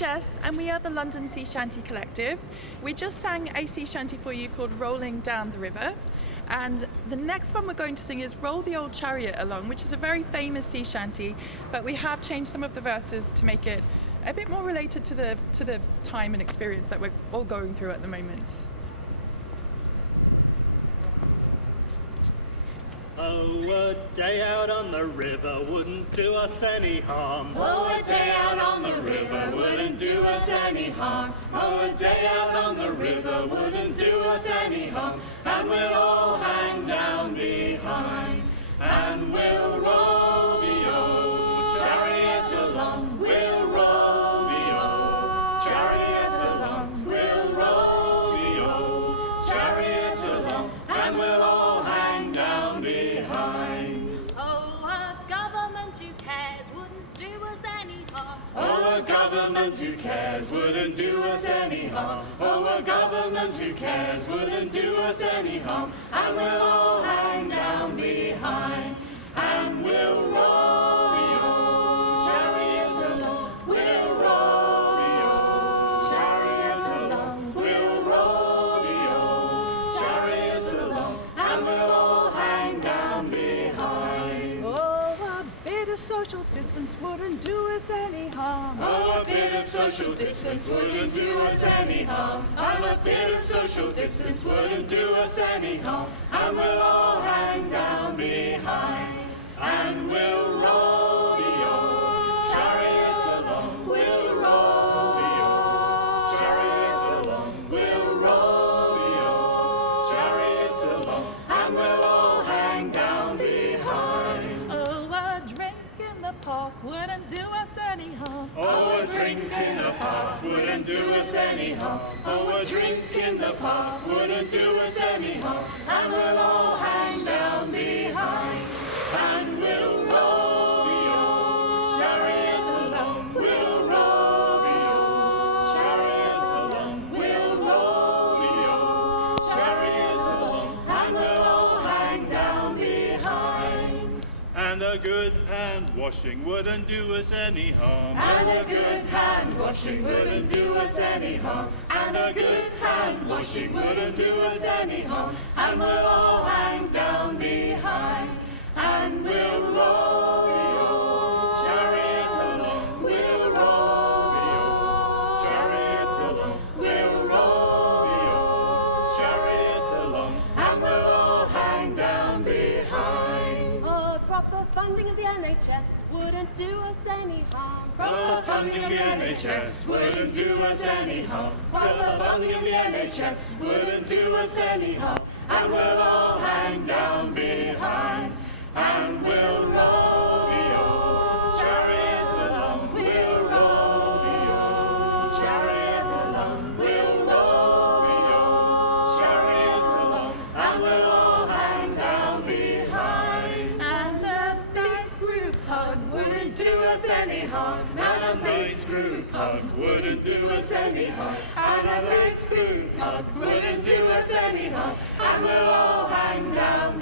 Jess, and we are the London Sea Shanty Collective. We just sang a sea shanty for you called Rolling Down the River. And the next one we're going to sing is Roll the Old Chariot Along, which is a very famous sea shanty, but we have changed some of the verses to make it a bit more related to the time and experience that we're all going through at the moment. Oh, a day out on the river wouldn't do us any harm. Oh, a day out on the river wouldn't do us any harm. Oh, a day out on the river wouldn't do us any harm. And we'll all hang down behind, and we'll roll the old chariot along. We'll roll the old chariot along. We'll roll the old chariot along, and we'll all hang down behind. Oh, a government who cares wouldn't do us any harm. Oh, a government who cares wouldn't do us any harm. Oh, a government who cares wouldn't do us any harm. And we'll all hang down behind, and we'll roll the old chariot along. We'll roll the old chariot along. We'll roll the old chariot along, and we'll all hang down behind. Oh, a bit of social distance wouldn't do us any harm. Oh, a bit of social distance wouldn't do us any harm. And a bit of social distance wouldn't do us any harm. And we'll all hang down behind, and we'll roll the old chariot along. We'll roll the old chariot along. We'll roll the old chariot along, and we'll all hang down behind. Oh, a drink in the park wouldn't do us any harm. Oh, a drink in the park wouldn't do us any harm. Oh, a drink in the park wouldn't do us any harm. And we'll all hang down behind, and we'll roll the old chariot along. We'll roll the old chariot along. We'll roll the old chariot along, and we'll all hang down behind. And a good hand washing wouldn't do us any harm. And a good hand washing wouldn't do us any harm. And a good hand washing wouldn't do us any harm. And we'll all hang down behind, and we'll roll the old chariot along. We'll roll the old chariot along. We'll roll the old chariot along, and we'll all hang down behind. Oh, proper funding of the NHS wouldn't do us any harm. Proper funding of the NHS wouldn't do us any harm. Proper funding of the NHS wouldn't do us any harm. And we'll all hang down behind, and we'll roll the old chariot along. We'll roll the old chariot along. We'll roll the old chariot along, and we'll all hang down behind. And a Nice group hug wouldn't do us any harm. And a nice group hug wouldn't do us any harm. And a nice group hug wouldn't do us any harm. And we'll all hang down